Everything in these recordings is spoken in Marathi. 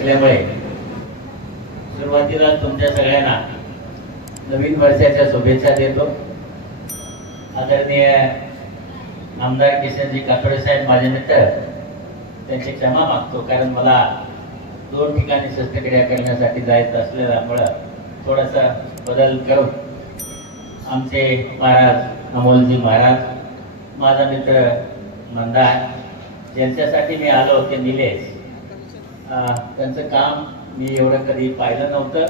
असल्यामुळे सुरुवातीला तुमच्या सगळ्यांना नवीन वर्षाच्या शुभेच्छा देतो. आदरणीय आमदार किशनजी कातोडे साहेब माझे मित्र त्यांची क्षमा मागतो कारण मला दोन ठिकाणी शस्त्रक्रिया करण्यासाठी जायचं असलेल्यामुळं थोडासा बदल करून आमचे महाराज अमोलजी महाराज माझा मित्र मंदार ज्यांच्यासाठी मी आलो ते निलेश त्यांचं काम मी एवढं कधी पाहिलं नव्हतं.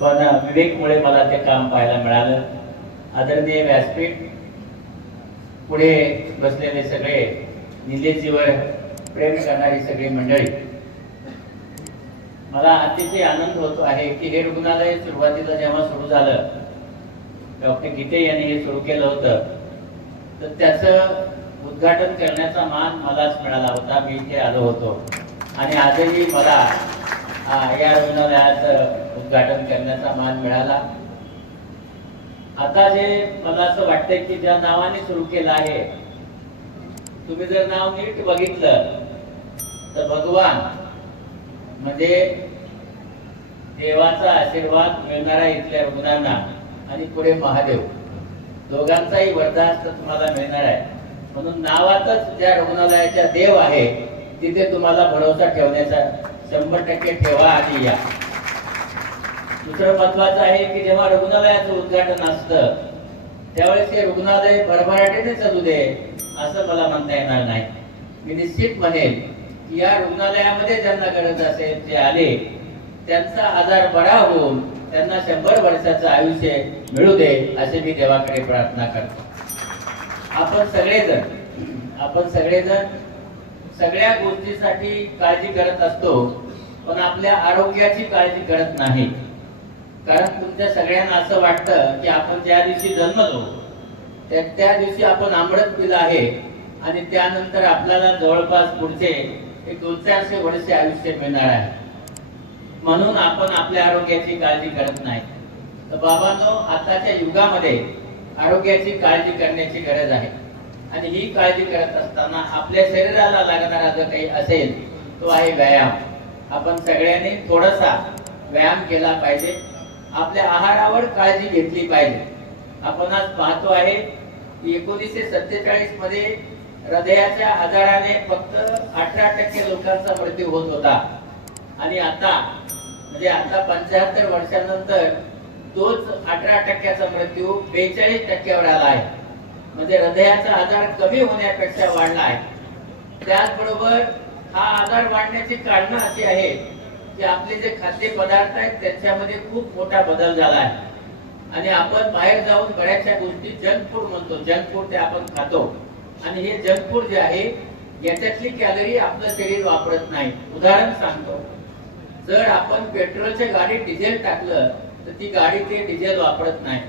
पण विवेकमुळे मला ते काम पाहायला मिळालं. आदरणीय व्यासपीठ पुढे बसलेले सगळे निलेजीवर प्रेम करणारी सगळी मंडळी. मला अतिशय आनंद होतो आहे की हे रुग्णालय सुरुवातीला जेव्हा सुरू झालं डॉक्टर गीते यांनी हे सुरू केलं होतं तर त्याचं उद्घाटन करण्याचा मान मलाच मिळाला होता. मी इथे आलो होतो. आणि आजही मला या रुग्णालयाचं उद्घाटन करण्याचा मान मिळाला. आता जे मला असं वाटतंय की ज्या नावाने सुरू केलं आहे तुम्ही जर नाव नीट बघितलं तर भगवान म्हणजे देवाचा आशीर्वाद मिळणारा इथल्या रुग्णांना आणि पुढे महादेव. दोघांचाही वरदास्त तुम्हाला मिळणार आहे. म्हणून नावातच ज्या रुग्णालयाच्या देव आहे तिथे तुम्हाला भरोसा ठेवण्याचा शंभर टक्के ठेवा आणि या. दुसरं महत्वाचं आहे की जेव्हा रुग्णालयाचं उद्घाटन असतं त्यावेळेस हे रुग्णालय भरभराटीने चालू दे असं मला म्हणता येणार नाही. मी निश्चित म्हणेन की या रुग्णालयामध्ये ज्यांना गरज असेल ते आले त्यांचा आजार बरा होऊन त्यांना शंभर वर्षाचं आयुष्य मिळू दे असे मी देवाकडे प्रार्थना करतो. आपण सगळेजण आपण सगळेजण सगळ्या गोष्टीसाठी काळजी करत असतो पण आपल्या आरोग्याची काळजी करत नाही. कारण तुमच्या सगळ्यांना असं वाटतं की आपण ज्या दिवशी जन्मलो त्या त्या दिवशी आपण अमृत पिलं आहे आणि त्यानंतर आपल्याला जवळपास पुढचे एक दोन चारशे वर्षे आयुष्य मिळणार आहे. म्हणून आपण आपल्या आरोग्याची काळजी करत नाही. तर बाबांनो आताच्या युगामध्ये आरोग्याची काळजी करण्याची गरज आहे. आणि ही काळजी करत असताना आपल्या शरीराला लागणारा जो काही असेल तो आहे व्यायाम. आपण सगळ्यांनी थोडासा व्यायाम केला पाहिजे. आपल्या आहारावर काळजी घेतली पाहिजे. आपण आज पाहतो आहे एकोणीसशे सत्तेचाळीसमध्ये हृदयाच्या आजाराने फक्त अठरा टक्के लोकांचा मृत्यू होत होता. आणि आता म्हणजे आता पंच्याहत्तर वर्षानंतर तोच अठरा टक्क्याचा मृत्यू बेचाळीस टक्क्यावर आला आहे. म्हणजे हृदयाचा आजार कमी होण्यापेक्षा वाढला आहे. त्याचबरोबर हा आजार वाढण्याची कारणं अशी आहे की आपले जे खाद्य पदार्थ आहेत त्याच्यामध्ये खूप मोठा बदल झाला आहे. आणि आपण बाहेर जाऊन बऱ्याचशा गोष्टी जंक फूड म्हणतो. जंक फूड ते आपण खातो. आणि हे जंक फूड जे आहे याच्यातली कॅलरी आपलं शरीर वापरत नाही. उदाहरण सांगतो. जर आपण पेट्रोलच्या गाडीत डिझेल टाकलं तर ती गाडी ते डिझेल वापरत नाही.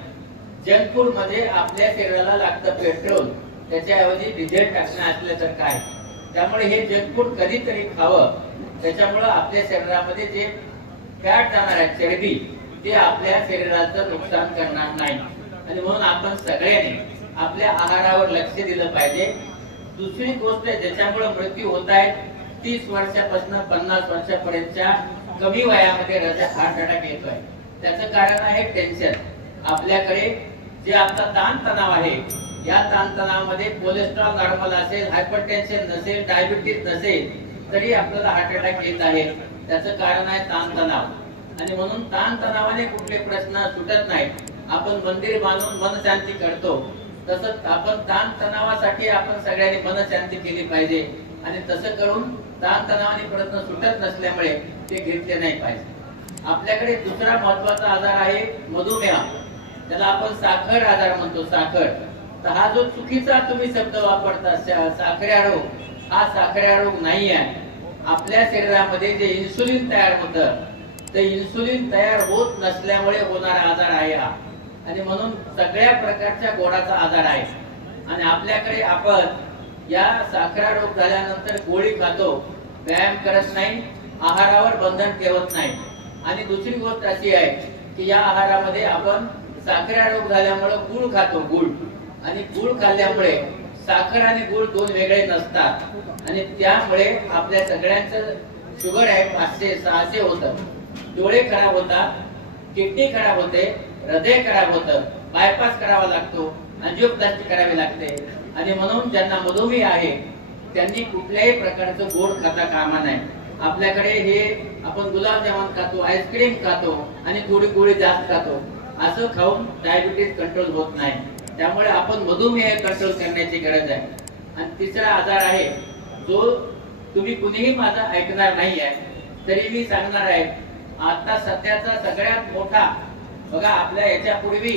जंक फूडमध्ये आपल्या शरीराला लागतं पेट्रोल. त्याच्याऐवजी डिझेल टाकणं तर काय? त्यामुळे हे जंक फूड कधीतरी खावं. त्याच्यामुळं आपल्या शरीरामध्ये जे फॅट जाणार आहे चरबी ते आपल्या शरीराचं नुकसान करणार नाही. आणि म्हणून आपण सगळ्यांनी आपल्या आहारावर लक्ष दिलं पाहिजे. दुसरी गोष्ट ज्याच्यामुळे मृत्यू होत आहे तीस वर्षापासून पन्नास वर्षापर्यंतच्या कमी वयामध्ये हार्ट अटॅक येतोय. त्याचं कारण आहे टेन्शन. आपल्याकडे जे आपला ताणतणाव आहे या ताणतणावामध्ये कोलेस्ट्रॉल नॉर्मल असेल हायपरटेन्शन नसेल डायबिटीस नसेल तरी आपल्याला हार्ट अटॅक येत आहे. त्याचं कारण आहे ताणतणाव. आणि म्हणून ताणतणावाने कुठले प्रश्न सुटत नाहीत. आपण मंदिर बांधून मनशांती करतो. तसंच आपण ताण तणावासाठी आपण सगळ्यांनी मनशांती केली पाहिजे. आणि तसं करून ताणतणावाने प्रश्न सुटत नसल्यामुळे ते घेतले नाही पाहिजे. आपल्याकडे दुसरा महत्त्वाचा आजार आहे मधुमेह. त्याला आपण साखर आजार म्हणतो साखर. तर हा जो चुकीचा तुम्ही शब्द वापरता साखऱ्या रोग हा साखऱ्या रोग नाही आहे आपल्या शरीरामध्ये जे इन्सुलिन तयार होतं ते इन्सुलिन तयार होत नसल्यामुळे होणारा आजार आहे हा. आणि म्हणून सगळ्या प्रकारच्या गोडाचा आजार आहे. आणि आपल्याकडे आपण या साखरा रोग झाल्यानंतर गोळी खातो व्यायाम करत नाही आहारावर बंधन ठेवत नाही. आणि दुसरी गोष्ट अशी आहे की या आहारामध्ये आपण साखरा रोग झाल्यामुळे गुळ खातो गुळ. आणि गुळ खाल्ल्यामुळे साखर आणि गुळ दोन वेगळे नसतात. आणि त्यामुळे आपल्या सगळ्यांचं शुगर आहे पाचशे सहाशे होतं. डोळे खराब होतात किडनी खराब होते हृदय खराब होतं बायपास करावा लागतो अंजिओप्लास्टी करावी लागते. आणि म्हणून ज्यांना मधुमेह आहे त्यांनी कुठल्याही प्रकारचं गोड खाता कामा नाही आपल्याकडे हे आपण गुलाबजामुन खातो आईस्क्रीम खातो आणि थोडी गोळी जास्त खातो. असं खाऊन डायबिटीस कंट्रोल होत नाही. त्यामुळे आपण मधुमेह कंट्रोल करण्याची गरज आहे. आणि तिसरा आजार आहे जो तुम्ही कुणीही माझा ऐकणार नाही आहे तरी मी सांगणार आहे आता सध्याचा सगळ्यात मोठा बघा आपल्या याच्यापूर्वी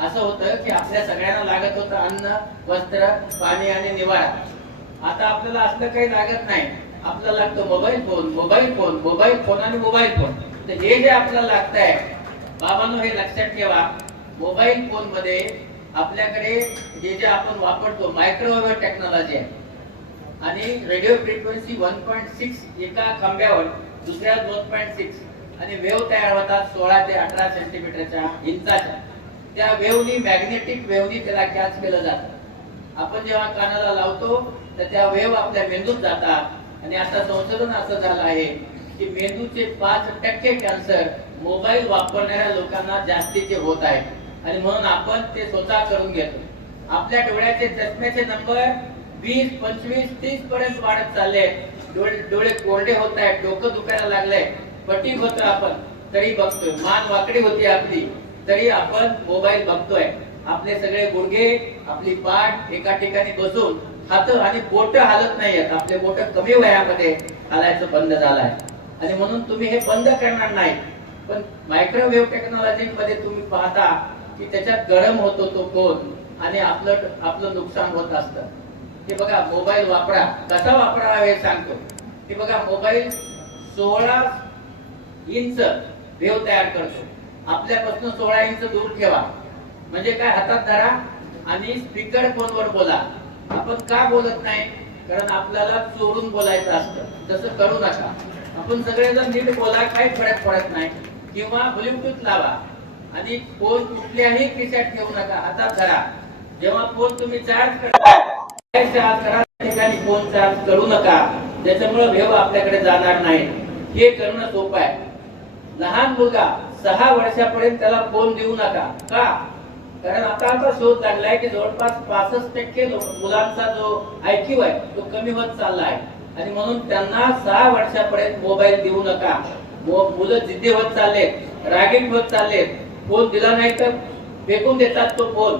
असं होतं की आपल्या सगळ्यांना लागत होतं अन्न वस्त्र पाणी आणि निवारा. आता आपल्याला असलं काही लागत नाही. आपल्याला लागतो mobile phone mobile phone mobile phone आणि मोबाईल फोन तर हे जे आपल्याला लागत आहे बाबांनो हे लक्षात ठेवा. मोबाईल फोनमध्ये आपल्याकडे जे जे आपण वापरतो मायक्रोवेव्ह टेक्नॉलॉजी आहे. आणि radio frequency one point six एका खांब्यावर दुसऱ्या दोन पॉईंट सिक्स आणि वेव्ह तयार होतात सोळा ते अठरा सेंटीमीटरच्या इंचाच्या. त्या वेव्हनी मॅग्नेटिक वेव्हनी त्याला कॅच केलं जातं. आपण जेव्हा कानाला लावतो तर त्या वेव्ह आपल्या मेंदूत जातात. आणि आता संशोधन असं झालं आहे की मेंदूचे पाच टक्के कॅन्सर मोबाईल वापरणाऱ्या लोकांना जास्तीचे होत आहे आणि म्हणून आपण ते स्वतः करून घेतो. आपल्या डोळ्याचे चष्म्याचे नंबर वीस पंचवीस तीस पर्यंत वाढत चालले डोळे डोळे कोरडे होत आहेत डोकं दुखायला लागलंय. पटीक होतं आपण तरी बघतोय. मान वाकडी होती आपली तरी आपण मोबाईल बघतोय. आपले सगळे गुडघे आपली पाठ एका ठिकाणी बसून हात आणि बोट हालत नाहीयेत. आपले बोट कमी वयामध्ये हालायचं बंद झालंय. आणि म्हणून तुम्ही हे बंद करणार नाही. पण मायक्रोवेव्ह टेक्नॉलॉजी मध्ये तुम्ही पाहता की त्याच्यात गरम होतो तो फोन आणि आपलं आपलं नुकसान होत असतं. हे बघा मोबाईल वापरा. कसा वापरावा हे सांगतो. हे बघा मोबाईल सोळा इंच वेव तयार करतो. आपल्यापासून सोळा इंच दूर ठेवा. म्हणजे काय? हातात धरा आणि स्पीकर फोनवर बोला. आपण का बोलत नाही? कारण आपल्याला चोरून बोलायचं असतं. तसं करू नका. आपण सगळेजण नीट बोला काही फरक पडत नाही. किंवा ब्लूटूथ लावा. आणि फोन कुठल्याही खिशात ठेवू नका. हातात धरा जेव्हा फोन तुम्ही चार्ज करता चार्ज करा. ठिकाणी फोन चार्ज करू नका. त्याच्यामुळे भेव आपल्याकडे जाणार नाही. हे करणं सोपं आहे. लहान मुलगा सहा वर्षापर्यंत त्याला फोन देऊ नका. का? कारण आता असा शोध लागलाय की जवळपास पासष्ट टक्के मुलांचा जो आयक्यू आहे तो कमी होत चालला आहे. आणि म्हणून त्यांना सहा वर्षापर्यंत मोबाईल देऊ नका. मुलं जिद्दी होत चाललेत रागीट होत चाललेत. फोन दिला नाही तर फेकून देतात तो फोन.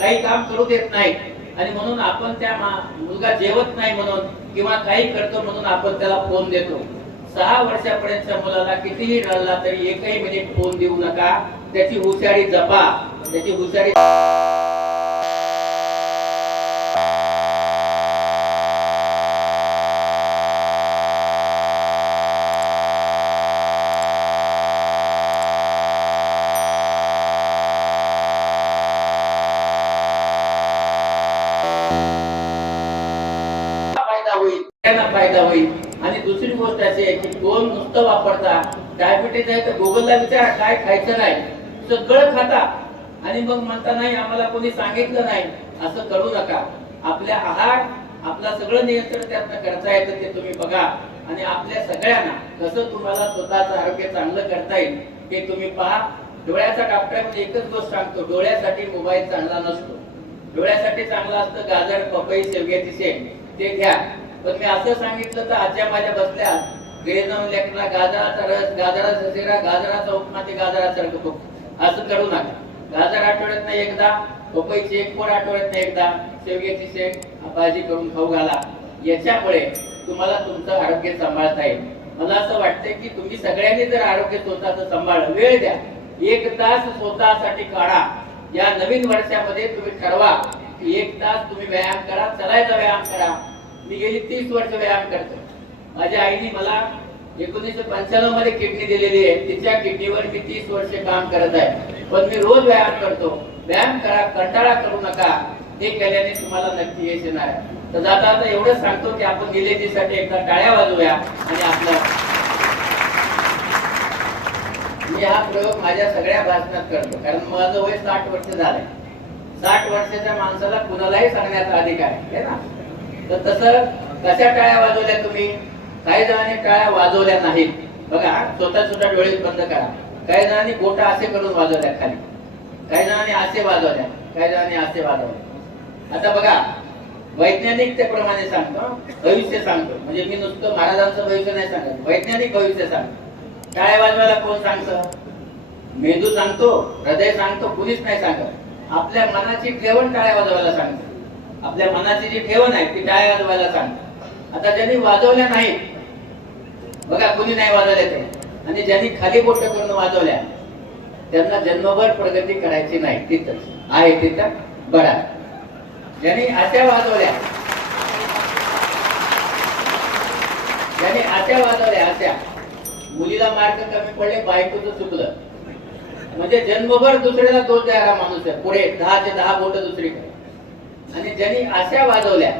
काही काम करू देत नाही. आणि म्हणून आपण त्या मा- मुलगा जेवत नाही म्हणून किंवा काही करतो म्हणून आपण त्याला फोन देतो. सहा वर्षापर्यंतच्या मुलाला कितीही रडला तरी एकही मिनिट फोन देऊ नका. त्याची हुशारी जपा. त्याची हुशारी तर काय खायचं नाही. सगळं खाता. आणि मग म्हणता नाही आम्हाला कोणी सांगितलं नाही. असं करू नका. आपल्या आहार आपला सगळं नियंत्रण त्यातनं करता येतं ते तुम्ही बघा. आणि आपल्या सगळ्यांना कसं तुम्हाला स्वतःचं आरोग्य चांगलं करता येईल हे तुम्ही पहा. डोळ्याचा डॉक्टर म्हणजे एकच गोष्ट सांगतो डोळ्यासाठी मोबाईल चांगला नसतो. डोळ्यासाठी चांगला असतं गाजर पपई शेवग्याची शेंग ते घ्या. पण मी असं सांगितलं तर आजच्या माझ्या बसल्या घरी जाऊन गाजराचा रस गाजराचा शिरा गाजराचा उपमा ते गाजरासारखं बघ असं करू नका. गाजर आठवड्यात नाही एकदा पपईची एक पोर आठवड्यात नाही एकदा शेवग्याची शेंग भाजी करून खाऊ घाला. याच्यामुळे तुम्हाला तुमचं आरोग्य सांभाळता येईल. मला असं वाटतंय की तुम्ही सगळ्यांनी जर आरोग्य स्वतःचं सांभाळ वेळ द्या. एक तास स्वतःसाठी काढा. या नवीन वर्षामध्ये तुम्ही ठरवा की एक तास तुम्ही व्यायाम करा चलायचा व्यायाम करा. मी गेली तीस वर्ष व्यायाम करतो माझ्या आईने मला एकोणीसशे पंच्याण्णवमध्ये किडनी दिलेली आहे. तिच्या किडनीवर मी तीस वर्ष काम करत आहे. पण मी रोज व्यायाम करतो. व्यायाम करा कंटाळा करू नका. हे केल्याने तुम्हाला नक्की यश येणार तर जाता आता एवढंच सांगतो की आपण निलेजीसाठी एकदा टाळ्या वाजवूया आणि आपलं मी हा प्रयोग माझ्या सगळ्या भाषणात करतो. कारण माझं वय साठ वर्ष झालंय. साठ वर्षाच्या माणसाला कुणालाही सांगण्याचा अधिकार आहे. ना? तर तसं कशा टाळ्या वाजवल्या तुम्ही? काही जणांनी टाळ्या वाजवल्या नाहीत. बघा स्वतः स्वतः डोळे बंद करा. काही जणांनी बोटा असे करून वाजवल्या खाली. काही जणांनी असे वाजवल्या काही जणांनी असे वाजवल्या आता बघा वैज्ञानिक त्याप्रमाणे सांगतो भविष्य सांगतो. म्हणजे मी नुसतं महाराजांचं भविष्य नाही सांगत वैज्ञानिक भविष्य सांगतो. टाळ्या वाजवायला कोण सांगतं? मेंदू सांगतो हृदय सांगतो कुणीच नाही सांगत. आपल्या मनाची ठेवण टाळ्या वाजवायला सांगतो. आपल्या मनाची जी ठेवण आहे ती टाळ्या वाजवायला सांगतो. आता ज्यांनी वाजवल्या नाही बघा कुणी नाही वाजवल्या ते. आणि ज्यांनी खाली बोट करून वाजवल्या त्यांना जन्मभर प्रगती करायची नाही तिथं आहे तिथं बडा. ज्यांनी अशा वाजवल्या ज्यांनी अशा वाजवल्या अशा मुलीला मार्क कमी पडले बायकोचं चुकलं. म्हणजे जन्मभर दुसऱ्याला दोष द्यायला माणूस आहे. पुढे दहाचे दहा बोट दुसरीकडे. आणि ज्यांनी आशा वाजवल्या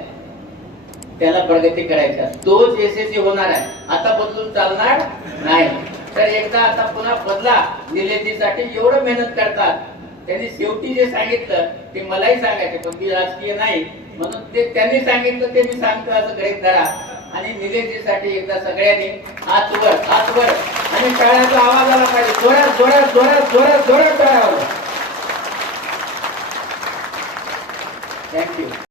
त्याला प्रगती करायची तोच यशस्वी होणार आहे आता बदलून चालणार नाही. तर एकदा आता पुन्हा बदला निलेतीसाठी एवढं मेहनत करतात. त्यांनी शेवटी जे सांगितलं ते मलाही सांगायचे पण ती राजकीय नाही. म्हणून ते त्यांनी सांगितलं ते मी सांगतो असं गृहीत धरा आणि निलेतीसाठी एकदा सगळ्यांनी हात वर वर. आणि टाळ्याचा आवाज आला पाहिजे. जोरात जोरात जोरात जोरात जोरात टाळ्या थँक्यू